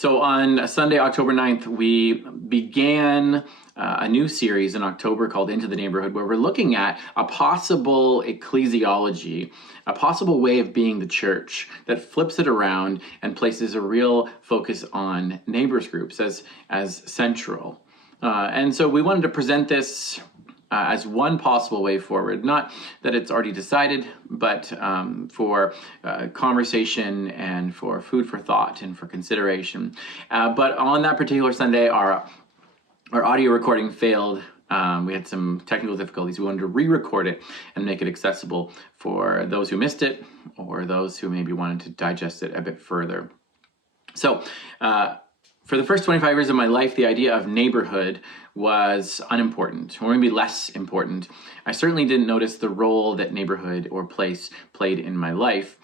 So on Sunday, October 9th, we began a new series in October called Into the Neighborhood, where we're looking at a possible ecclesiology, a possible way of being the church that flips it around and places a real focus on neighbors groups as central. And so we wanted to present this as one possible way forward. Not that it's already decided, but for conversation and for food for thought and for consideration. But on that particular Sunday, our audio recording failed. We had some technical difficulties. We wanted to re-record it and make it accessible for those who missed it or those who maybe wanted to digest it a bit further. So, for the first 25 years of my life, the idea of neighborhood was unimportant, or maybe less important. I certainly didn't notice the role that neighborhood or place played in my life.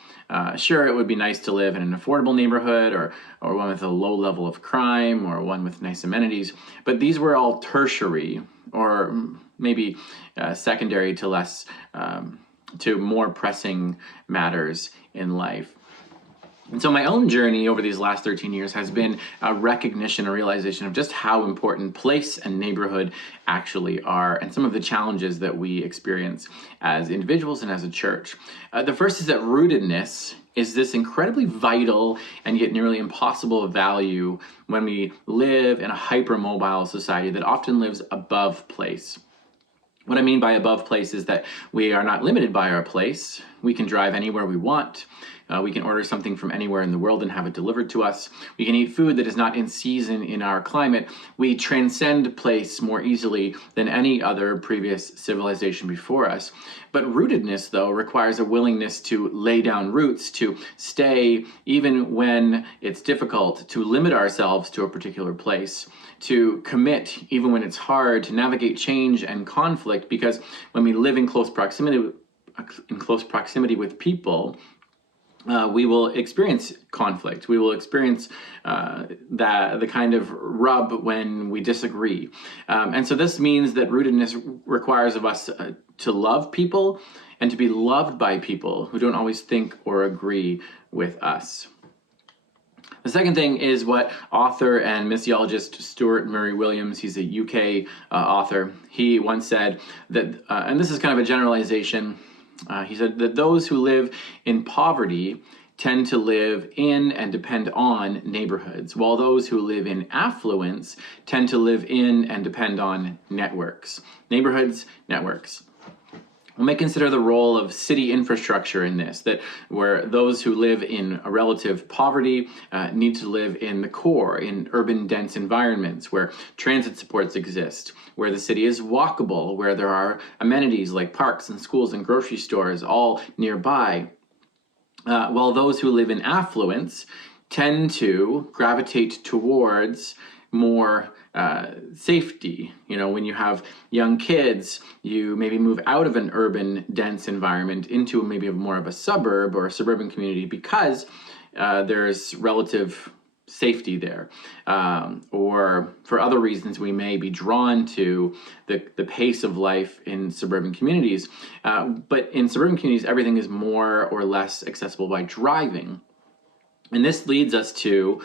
Sure, it would be nice to live in an affordable neighborhood or one with a low level of crime or one with nice amenities, but these were all tertiary or maybe secondary to more pressing matters in life. And so my own journey over these last 13 years has been a recognition, a realization of just how important place and neighborhood actually are, and some of the challenges that we experience as individuals and as a church. The first is that rootedness is this incredibly vital and yet nearly impossible value when we live in a hypermobile society that often lives above place. What I mean by above place is that we are not limited by our place. We can drive anywhere we want. We can order something from anywhere in the world and have it delivered to us. We can eat food that is not in season in our climate. We transcend place more easily than any other previous civilization before us. But rootedness, though, requires a willingness to lay down roots, to stay even when it's difficult, to limit ourselves to a particular place, to commit even when it's hard, to navigate change and conflict, because when we live in close proximity with people, we will experience conflict. We will experience the kind of rub when we disagree. And so this means that rootedness requires of us to love people and to be loved by people who don't always think or agree with us. The second thing is what author and missiologist Stuart Murray Williams, he's a UK author, he once said that, and this is kind of a generalization, he said that those who live in poverty tend to live in and depend on neighborhoods, while those who live in affluence tend to live in and depend on networks. Neighborhoods, networks. We may consider the role of city infrastructure in this, that where those who live in a relative poverty need to live in the core, in urban dense environments where transit supports exist, where the city is walkable, where there are amenities like parks and schools and grocery stores all nearby. While those who live in affluence tend to gravitate towards more safety. You know, when you have young kids, you maybe move out of an urban dense environment into maybe more of a suburb or a suburban community because there's relative safety there. Or for other reasons, we may be drawn to the pace of life in suburban communities. But in suburban communities, everything is more or less accessible by driving. And this leads us to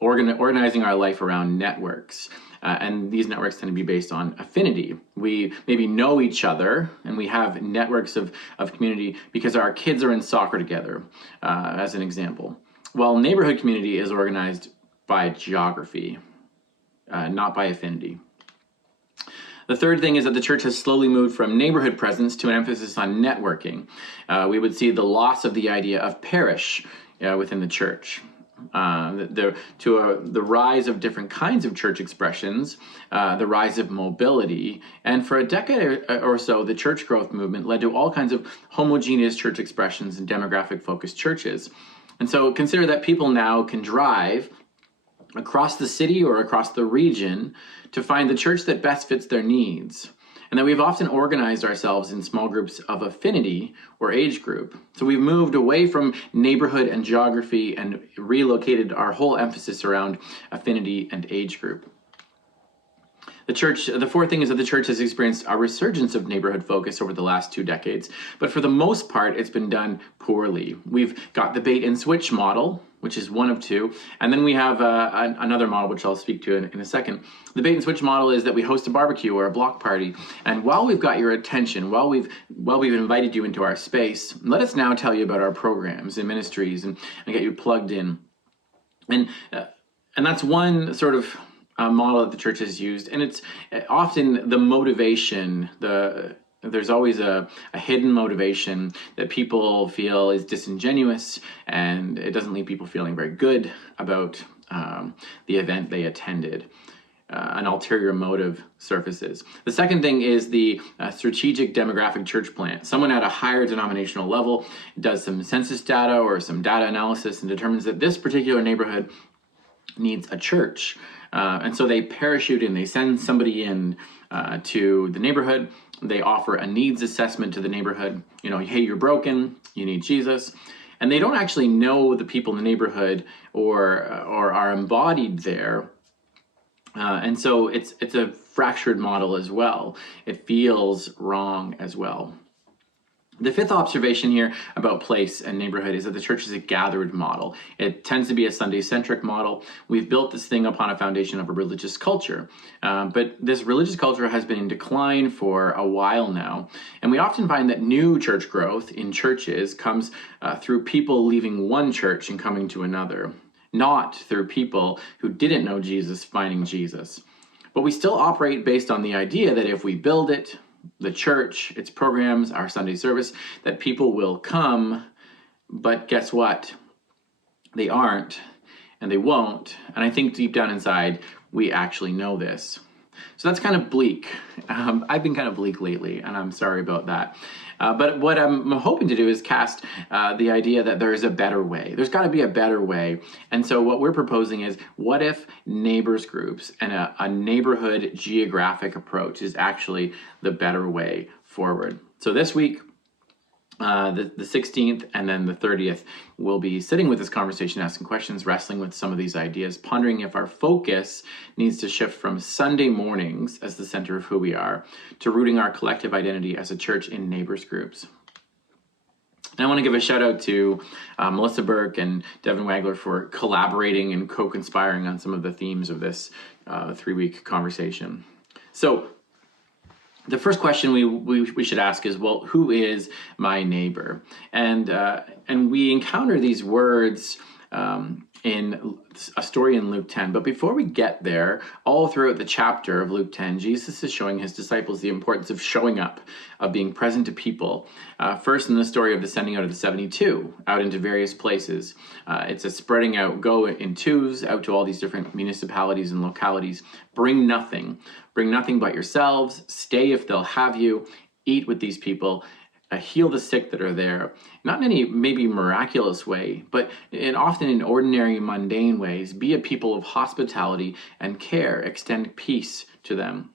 organizing our life around networks. And these networks tend to be based on affinity. We maybe know each other and we have networks of community because our kids are in soccer together, as an example. While neighborhood community is organized by geography, not by affinity. The third thing is that the church has slowly moved from neighborhood presence to an emphasis on networking. We would see the loss of the idea of parish within the church. The rise of different kinds of church expressions, the rise of mobility, and for a decade or so, the church growth movement led to all kinds of homogeneous church expressions and demographic-focused churches. And so consider that people now can drive across the city or across the region to find the church that best fits their needs. And that we've often organized ourselves in small groups of affinity or age group. So we've moved away from neighborhood and geography and relocated our whole emphasis around affinity and age group. The fourth thing is that the church has experienced a resurgence of neighborhood focus over the last 2 decades, but for the most part, it's been done poorly. We've got the bait and switch model, which is one of two. And then we have another model, which I'll speak to in a second. The bait and switch model is that we host a barbecue or a block party. And while we've got your attention, while we've invited you into our space, let us now tell you about our programs and ministries and get you plugged in. And that's one sort of model that the church has used. And it's often the motivation, there's always a hidden motivation that people feel is disingenuous, and it doesn't leave people feeling very good about the event they attended. An ulterior motive surfaces. The second thing is the strategic demographic church plan. Someone at a higher denominational level does some census data or some data analysis and determines that this particular neighborhood needs a church. And so they parachute in, they send somebody in to the neighborhood. They offer a needs assessment to the neighborhood. Hey, you're broken, you need Jesus. And they don't actually know the people in the neighborhood or are embodied there. And so it's a fractured model as well. It feels wrong as well. The fifth observation here about place and neighborhood is that the church is a gathered model. It tends to be a Sunday-centric model. We've built this thing upon a foundation of a religious culture. But this religious culture has been in decline for a while now. And we often find that new church growth in churches comes through people leaving one church and coming to another, not through people who didn't know Jesus finding Jesus. But we still operate based on the idea that if we build it, the church, its programs, our Sunday service, that people will come, but guess what? They aren't, and they won't. And I think deep down inside, we actually know this. So that's kind of bleak. I've been kind of bleak lately, and I'm sorry about that. But what I'm hoping to do is cast the idea that there is a better way. There's got to be a better way. And so what we're proposing is, what if neighbors groups and a neighborhood geographic approach is actually the better way forward? So this week, the 16th and then the 30th, we'll be sitting with this conversation, asking questions, wrestling with some of these ideas, pondering if our focus needs to shift from Sunday mornings as the center of who we are to rooting our collective identity as a church in neighbors groups. And I want to give a shout out to Melissa Burke and Devin Wagler for collaborating and co-conspiring on some of the themes of this 3-week conversation. So the first question we should ask is, well, who is my neighbor? And we encounter these words in a story in Luke 10. But before we get there, all throughout the chapter of Luke 10, Jesus is showing his disciples the importance of showing up, of being present to people. First in the story of the sending out of the 72 out into various places. It's a spreading out, go in twos out to all these different municipalities and localities. Bring nothing but yourselves, stay if they'll have you, eat with these people, heal the sick that are there, not in any maybe miraculous way, but often in ordinary, mundane ways. Be a people of hospitality and care, extend peace to them.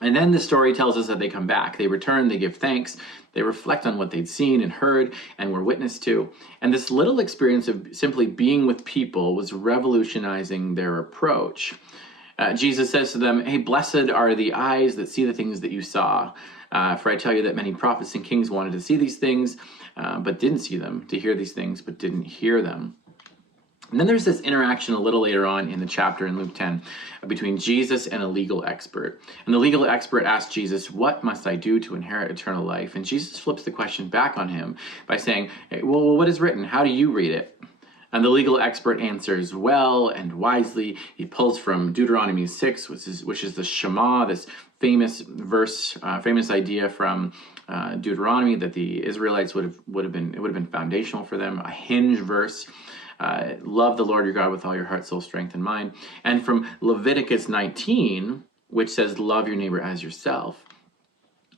And then the story tells us that they come back, they return, they give thanks, they reflect on what they'd seen and heard and were witness to. And this little experience of simply being with people was revolutionizing their approach. Jesus says to them, hey, blessed are the eyes that see the things that you saw. For I tell you that many prophets and kings wanted to see these things, but didn't see them, to hear these things, but didn't hear them. And then there's this interaction a little later on in the chapter in Luke 10 between Jesus and a legal expert. And the legal expert asks Jesus, what must I do to inherit eternal life? And Jesus flips the question back on him by saying, hey, well, what is written? How do you read it? And the legal expert answers well and wisely. He pulls from Deuteronomy 6, which is the Shema, this famous verse, famous idea from Deuteronomy that the Israelites would have been foundational for them, a hinge verse. Love the Lord your God with all your heart, soul, strength, and mind. And from Leviticus 19, which says, love your neighbor as yourself.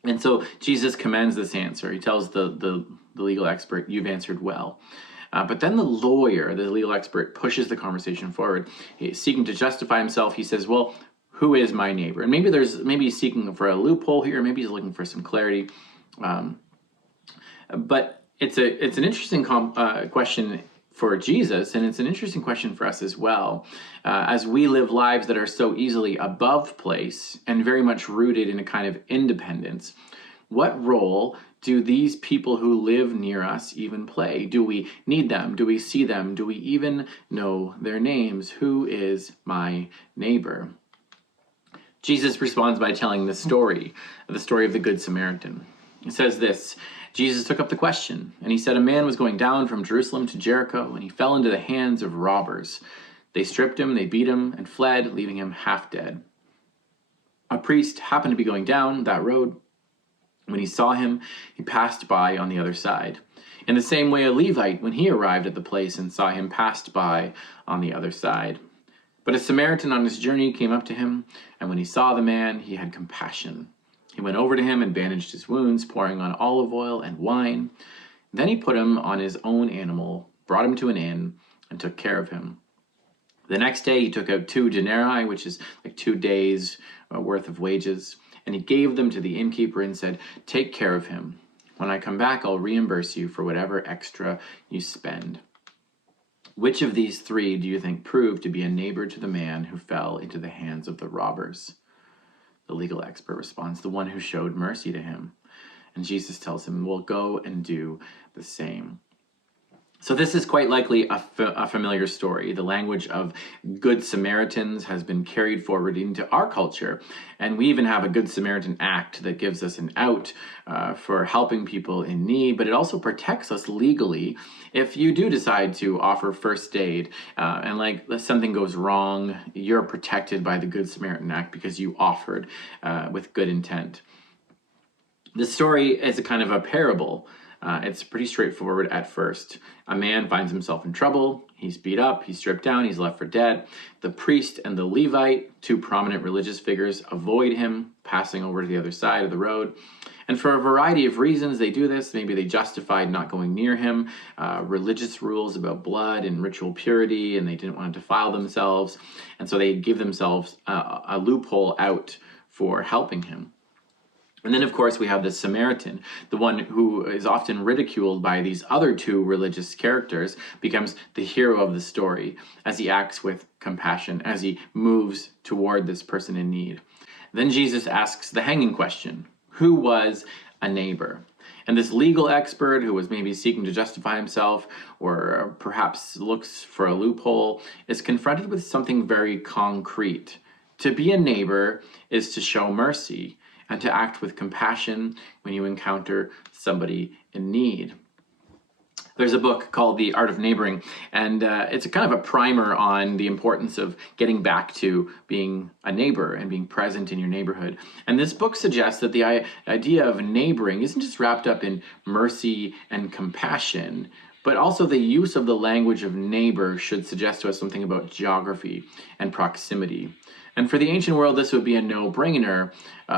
And so Jesus commends this answer. He tells the legal expert, you've answered well. But then the lawyer, the legal expert, pushes the conversation forward. He's seeking to justify himself. He says, well, who is my neighbor? And maybe he's seeking for a loophole here. Maybe he's looking for some clarity. But it's an interesting question for Jesus, and it's an interesting question for us as well. As we live lives that are so easily above place and very much rooted in a kind of independence, what role Do these people who live near us even play? Do we need them? Do we see them? Do we even know their names? Who is my neighbor? Jesus responds by telling the story of the Good Samaritan. It says this: Jesus took up the question, and he said, a man was going down from Jerusalem to Jericho, and he fell into the hands of robbers. They stripped him, they beat him, and fled, leaving him half dead. A priest happened to be going down that road. When he saw him, he passed by on the other side. In the same way, a Levite, when he arrived at the place and saw him, passed by on the other side. But a Samaritan on his journey came up to him, and when he saw the man, he had compassion. He went over to him and bandaged his wounds, pouring on olive oil and wine. Then he put him on his own animal, brought him to an inn, and took care of him. The next day he took out 2 denarii, which is like 2 days' worth of wages, and he gave them to the innkeeper and said, take care of him. When I come back, I'll reimburse you for whatever extra you spend. Which of these 3 do you think proved to be a neighbor to the man who fell into the hands of the robbers? The legal expert responds, the one who showed mercy to him. And Jesus tells him, well, go and do the same. So this is quite likely a familiar story. The language of Good Samaritans has been carried forward into our culture, and we even have a Good Samaritan Act that gives us an out for helping people in need, but it also protects us legally if you do decide to offer first aid and like something goes wrong, you're protected by the Good Samaritan Act because you offered with good intent. The story is a kind of a parable. It's pretty straightforward at first. A man finds himself in trouble. He's beat up, he's stripped down, he's left for dead. The priest and the Levite, 2 prominent religious figures, avoid him, passing over to the other side of the road. And for a variety of reasons, they do this. Maybe they justified not going near him, religious rules about blood and ritual purity, and they didn't want to defile themselves. And so they give themselves a loophole out for helping him. And then, of course, we have the Samaritan, the one who is often ridiculed by these other 2 religious characters, becomes the hero of the story as he acts with compassion, as he moves toward this person in need. Then Jesus asks the hanging question: who was a neighbor? And this legal expert, who was maybe seeking to justify himself or perhaps looks for a loophole, is confronted with something very concrete. To be a neighbor is to show mercy and to act with compassion when you encounter somebody in need. There's a book called The Art of Neighboring, and it's a kind of a primer on the importance of getting back to being a neighbor and being present in your neighborhood. And this book suggests that the idea of neighboring isn't just wrapped up in mercy and compassion, but also the use of the language of neighbor should suggest to us something about geography and proximity. And for the ancient world, this would be a no-brainer.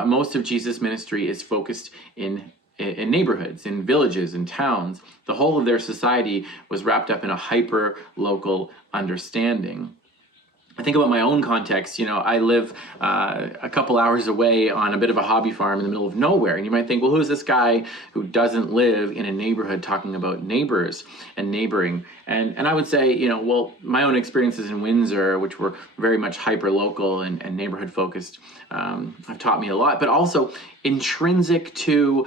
Most of Jesus' ministry is focused in neighborhoods, in villages, in towns. The whole of their society was wrapped up in a hyper-local understanding. I think about my own context. I live a couple hours away on a bit of a hobby farm in the middle of nowhere. And you might think, well, who's this guy who doesn't live in a neighborhood talking about neighbors and neighboring? And I would say, well, my own experiences in Windsor, which were very much hyper-local and neighborhood focused, have taught me a lot. But also intrinsic to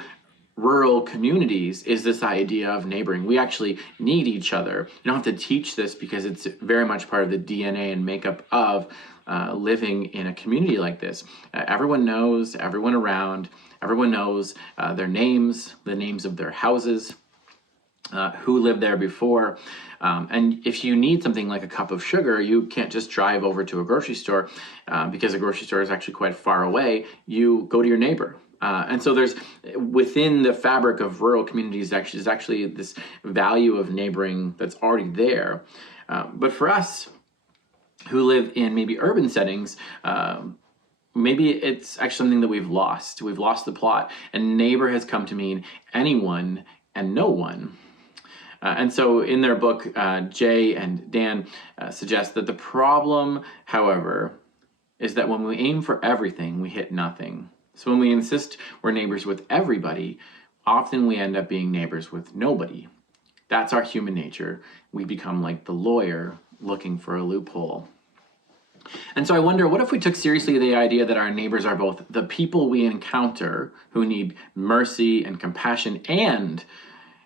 rural communities is this idea of neighboring. We actually need each other. You don't have to teach this because it's very much part of the DNA and makeup of living in a community like this. Everyone knows everyone around. Everyone knows their names, the names of their houses, who lived there before. And if you need something like a cup of sugar, you can't just drive over to a grocery store because a grocery store is actually quite far away. You go to your neighbor. And so there's, within the fabric of rural communities, there's actually this value of neighboring that's already there. But for us who live in maybe urban settings, maybe it's actually something that we've lost. We've lost the plot. And neighbor has come to mean anyone and no one. And so in their book, Jay and Dan suggest that the problem, however, is that when we aim for everything, we hit nothing. So when we insist we're neighbors with everybody, often we end up being neighbors with nobody. That's our human nature. We become like the lawyer looking for a loophole. And so I wonder, what if we took seriously the idea that our neighbors are both the people we encounter who need mercy and compassion and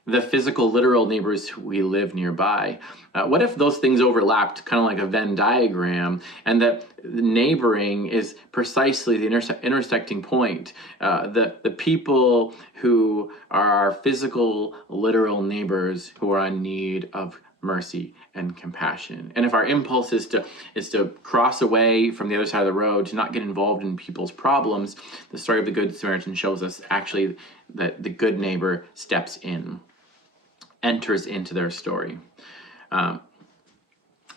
the physical, literal neighbors who we live nearby? What if those things overlapped, kind of like a Venn diagram, and that neighboring is precisely the intersecting point? The people who are our physical, literal neighbors who are in need of mercy and compassion. And if our impulse is to cross away from the other side of the road, to not get involved in people's problems, the story of the Good Samaritan shows us actually that the good neighbor steps in, enters into their story.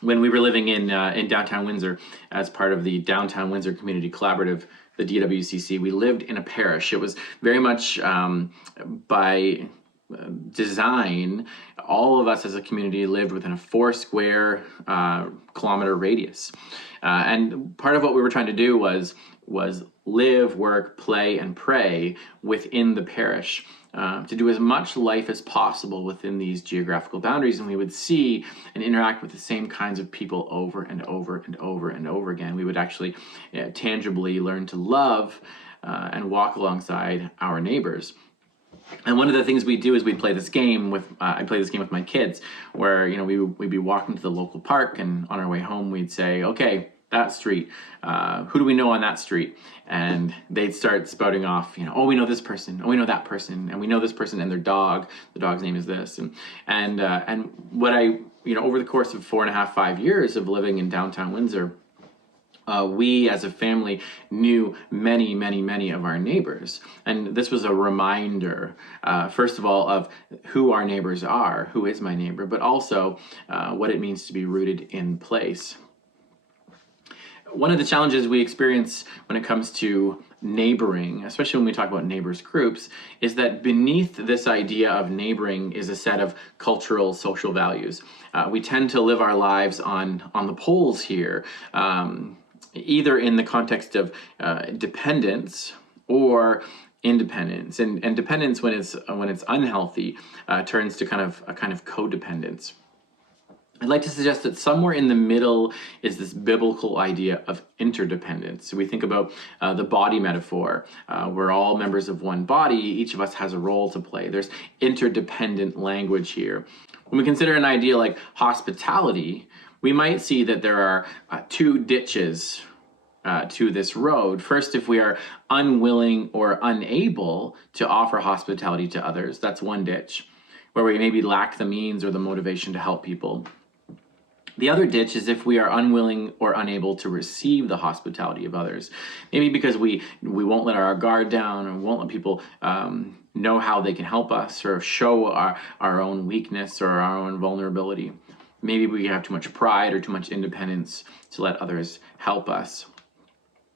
When we were living in downtown Windsor as part of the Downtown Windsor Community Collaborative, the DWCC, we lived in a parish. It was very much by design. All of us as a community lived within a 4 square kilometer radius. And part of what we were trying to do was live, work, play, and pray within the parish, to do as much life as possible within these geographical boundaries. And we would see and interact with the same kinds of people over and over and over and over again. We would actually tangibly learn to love and walk alongside our neighbors. And one of the things we do is we'd play this game with, I play this game with my kids, where, you know, we'd be walking to the local park, and on our way home we'd say, okay, that street, who do we know on that street? And they'd start spouting off, you know, oh, we know this person, oh, we know that person, and we know this person and their dog, the dog's name is this. And what I, you know, over the course of 4.5, 5 years of living in downtown Windsor, we as a family knew many, many, many of our neighbors. And this was a reminder, first of all, of who our neighbors are, who is my neighbor, but also what it means to be rooted in place. One of the challenges we experience when it comes to neighboring, especially when we talk about neighbors groups, is that beneath this idea of neighboring is a set of cultural, social values. We tend to live our lives on the poles here, either in the context of dependence or independence. And dependence, when it's unhealthy, turns to kind of codependence. I'd like to suggest that somewhere in the middle is this biblical idea of interdependence. So we think about the body metaphor. We're all members of one body. Each of us has a role to play. There's interdependent language here. When we consider an idea like hospitality, we might see that there are 2 ditches to this road. First, if we are unwilling or unable to offer hospitality to others, that's one ditch, where we maybe lack the means or the motivation to help people. The other ditch is if we are unwilling or unable to receive the hospitality of others, maybe because we won't let our guard down, or won't let people know how they can help us, or show our own weakness or our own vulnerability. Maybe we have too much pride or too much independence to let others help us.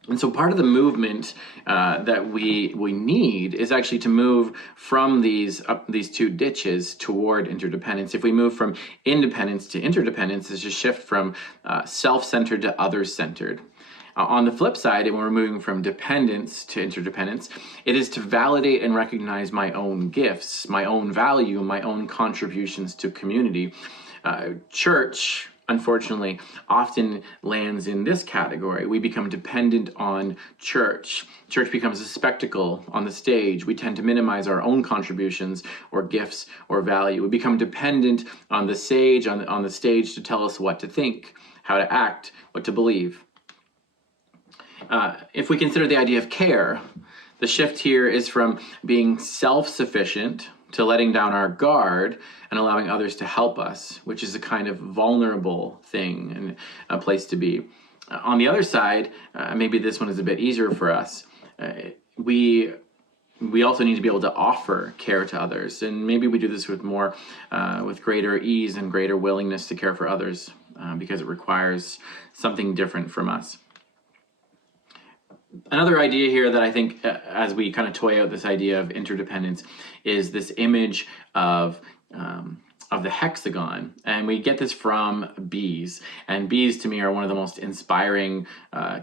And so part of the movement that we need is actually to move from these 2 ditches toward interdependence. If we move from independence to interdependence, it's a shift from self-centered to others-centered. On the flip side, and when we're moving from dependence to interdependence, it is to validate and recognize my own gifts, my own value, my own contributions to community. Church, unfortunately, often lands in this category. We become dependent on church. Church becomes a spectacle on the stage. We tend to minimize our own contributions or gifts or value. We become dependent on the sage, on the stage to tell us what to think, how to act, what to believe. If we consider the idea of care, the shift here is from being self-sufficient to letting down our guard and allowing others to help us, which is a kind of vulnerable thing and a place to be. On the other side, maybe this one is a bit easier for us. We also need to be able to offer care to others, and maybe we do this with greater ease and greater willingness to care for others because it requires something different from us. Another idea here that I think, as we kind of toy out this idea of interdependence, is this image of the hexagon. And we get this from bees. And bees, to me, are one of the most inspiring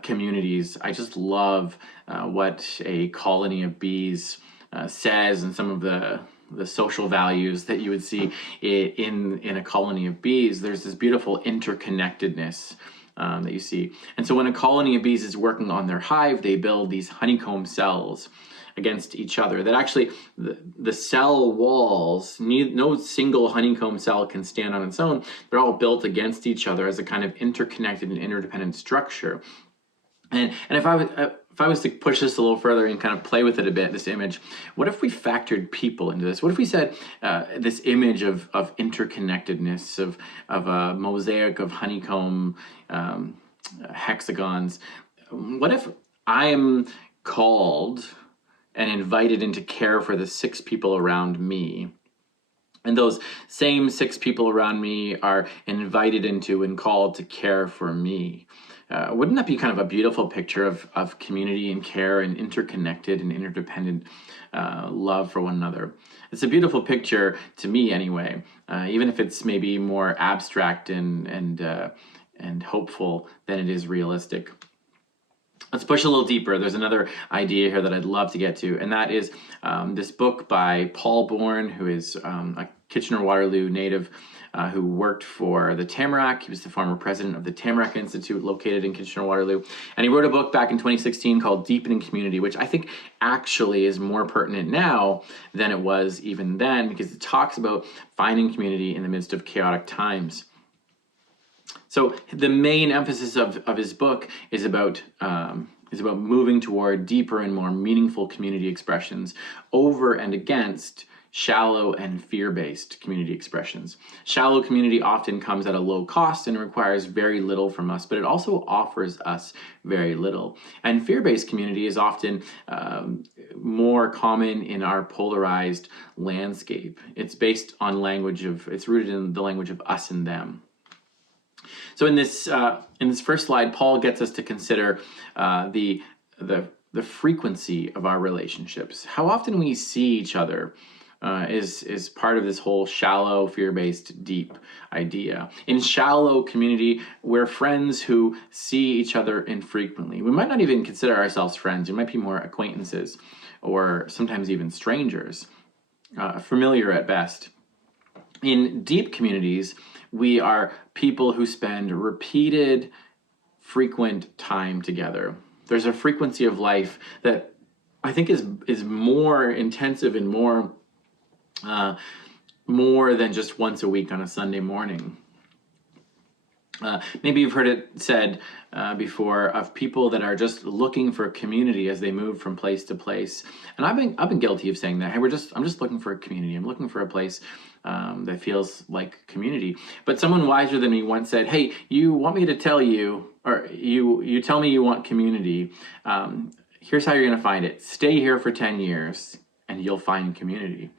communities. I just love what a colony of bees says, and some of the social values that you would see in a colony of bees. There's this beautiful interconnectedness. that you see. And so when a colony of bees is working on their hive, they build these honeycomb cells against each other that actually the cell walls, no single honeycomb cell can stand on its own. They're all built against each other as a kind of interconnected and interdependent structure. And if I was to push this a little further and kind of play with it a bit, this image, what if we factored people into this? What if we said this image of interconnectedness, of a mosaic of honeycomb hexagons? What if I'm called and invited into care for the 6 people around me, and those same 6 people around me are invited into and called to care for me? Wouldn't that be kind of a beautiful picture of community and care and interconnected and interdependent love for one another? It's a beautiful picture to me anyway, even if it's maybe more abstract and hopeful than it is realistic. Let's push a little deeper. There's another idea here that I'd love to get to, and that is this book by Paul Bourne, who is a Kitchener-Waterloo native who worked for the Tamarack. He was the former president of the Tamarack Institute located in Kitchener-Waterloo. And he wrote a book back in 2016 called Deepening Community, which I think actually is more pertinent now than it was even then, because it talks about finding community in the midst of chaotic times. So the main emphasis of his book is about moving toward deeper and more meaningful community expressions over and against shallow and fear-based community expressions. Shallow community often comes at a low cost and requires very little from us, but it also offers us very little. And fear-based community is often more common in our polarized landscape. It's based on it's rooted in the language of us and them. So in this first slide, Paul gets us to consider the frequency of our relationships. How often we see each other is part of this whole shallow, fear-based, deep idea. In shallow community, we're friends who see each other infrequently. We might not even consider ourselves friends. We might be more acquaintances or sometimes even strangers, familiar at best. In deep communities, we are people who spend repeated, frequent time together. There's a frequency of life that I think is more intensive and more than just once a week on a Sunday morning. Maybe you've heard it said before of people that are just looking for a community as they move from place to place. And I've been guilty of saying that. Hey, I'm just looking for a community. I'm looking for a place that feels like community. But someone wiser than me once said, hey, you want me to tell you, or you tell me you want community. Here's how you're going to find it. Stay here for 10 years and you'll find community.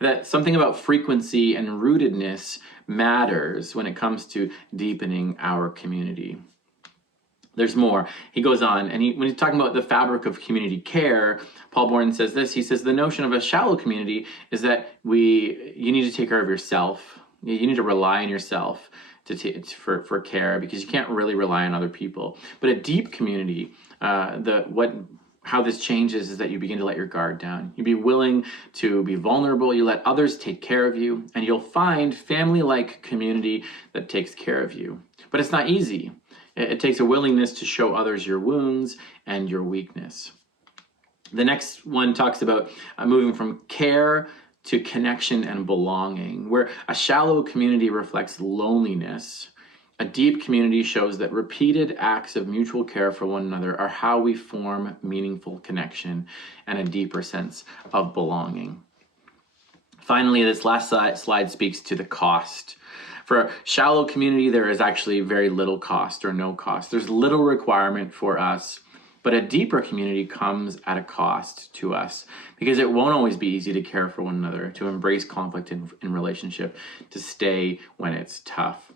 That something about frequency and rootedness matters when it comes to deepening our community. There's more. He goes on, and when he's talking about the fabric of community care, Paul Bourne says this. He says the notion of a shallow community is that you need to take care of yourself. You need to rely on yourself for care, because you can't really rely on other people. But a deep community, how this changes is that you begin to let your guard down. You be willing to be vulnerable. You let others take care of you, and you'll find family-like community that takes care of you. But it's not easy. It takes a willingness to show others your wounds and your weakness. The next one talks about moving from care to connection and belonging, where a shallow community reflects loneliness. A deep community shows that repeated acts of mutual care for one another are how we form meaningful connection and a deeper sense of belonging. Finally, this last slide speaks to the cost. For a shallow community, there is actually very little cost or no cost. There's little requirement for us, but a deeper community comes at a cost to us, because it won't always be easy to care for one another, to embrace conflict in relationship, to stay when it's tough.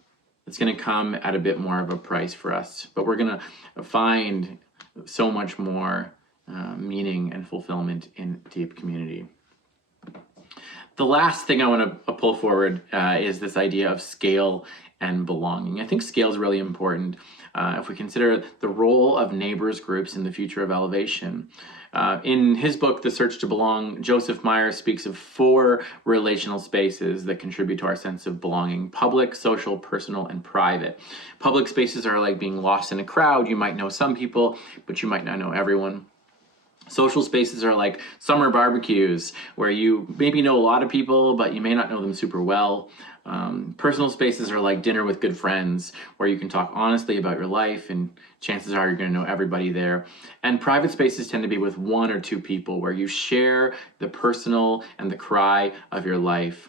It's going to come at a bit more of a price for us, but we're going to find so much more meaning and fulfillment in deep community. The last thing I want to pull forward is this idea of scale and belonging. I think scale is really important if we consider the role of neighbors groups in the future of elevation. In his book, The Search to Belong, Joseph Myers speaks of 4 relational spaces that contribute to our sense of belonging: public, social, personal, and private. Public spaces are like being lost in a crowd. You might know some people, but you might not know everyone. Social spaces are like summer barbecues, where you maybe know a lot of people, but you may not know them super well. Personal spaces are like dinner with good friends, where you can talk honestly about your life, and chances are you're going to know everybody there. And private spaces tend to be with 1 or 2 people, where you share the personal and the cry of your life.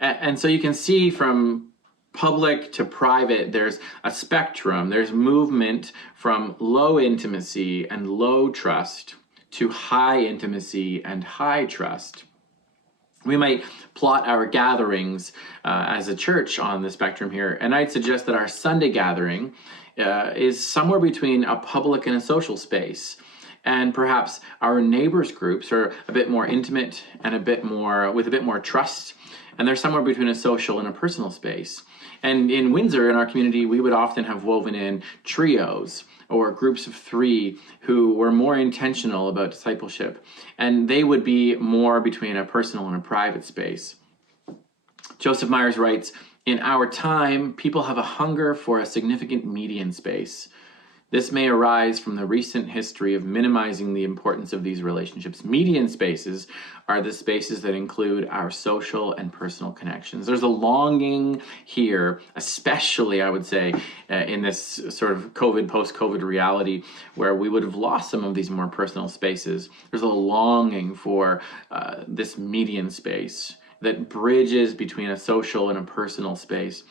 And so you can see from public to private, there's a spectrum. There's movement from low intimacy and low trust to high intimacy and high trust. We might plot our gatherings as a church on the spectrum here, and I'd suggest that our Sunday gathering is somewhere between a public and a social space. And perhaps our neighbors groups are a bit more intimate and with a bit more trust, and they're somewhere between a social and a personal space. And in Windsor, in our community, we would often have woven in trios or groups of 3 who were more intentional about discipleship, and they would be more between a personal and a private space. Joseph Myers writes, "In our time, people have a hunger for a significant median space. This may arise from the recent history of minimizing the importance of these relationships. Median spaces are the spaces that include our social and personal connections." There's a longing here, especially, I would say, in this sort of post-COVID reality, where we would have lost some of these more personal spaces. There's a longing for this median space that bridges between a social and a personal space.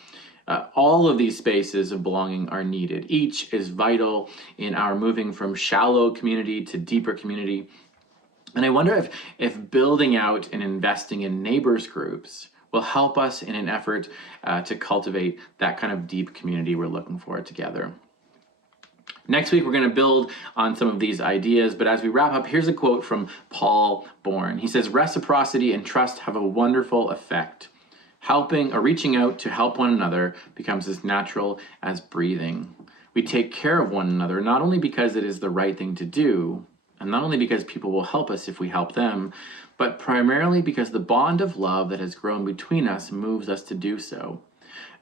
All of these spaces of belonging are needed. Each is vital in our moving from shallow community to deeper community. And I wonder if building out and investing in neighbors groups will help us in an effort to cultivate that kind of deep community we're looking for together. Next week, we're going to build on some of these ideas, but as we wrap up, here's a quote from Paul Bourne. He says, "Reciprocity and trust have a wonderful effect. Helping or reaching out to help one another becomes as natural as breathing. We take care of one another not only because it is the right thing to do, and not only because people will help us if we help them, but primarily because the bond of love that has grown between us moves us to do so.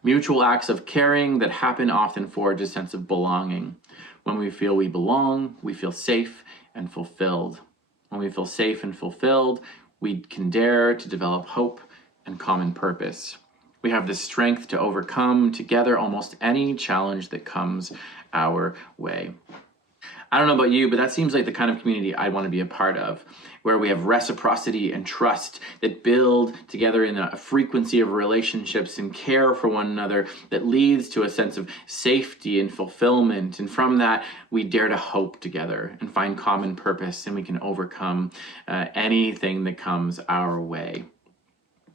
Mutual acts of caring that happen often forge a sense of belonging. When we feel we belong, we feel safe and fulfilled. When we feel safe and fulfilled, we can dare to develop hope and common purpose. We have the strength to overcome together almost any challenge that comes our way." I don't know about you, but that seems like the kind of community I want to be a part of, where we have reciprocity and trust that build together in a frequency of relationships and care for one another that leads to a sense of safety and fulfillment. And from that, we dare to hope together and find common purpose, and we can overcome anything that comes our way.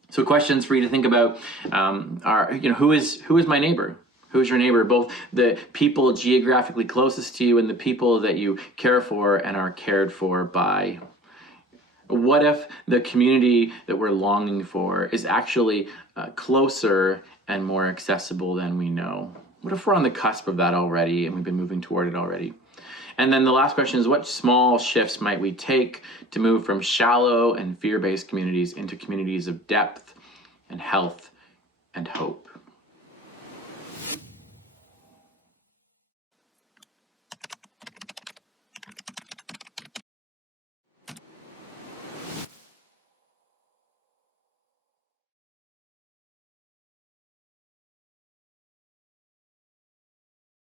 So questions for you to think about are, who is my neighbor? Who's your neighbor? Both the people geographically closest to you and the people that you care for and are cared for by. What if the community that we're longing for is actually closer and more accessible than we know? What if we're on the cusp of that already and we've been moving toward it already? And then the last question is, what small shifts might we take to move from shallow and fear-based communities into communities of depth and health and hope?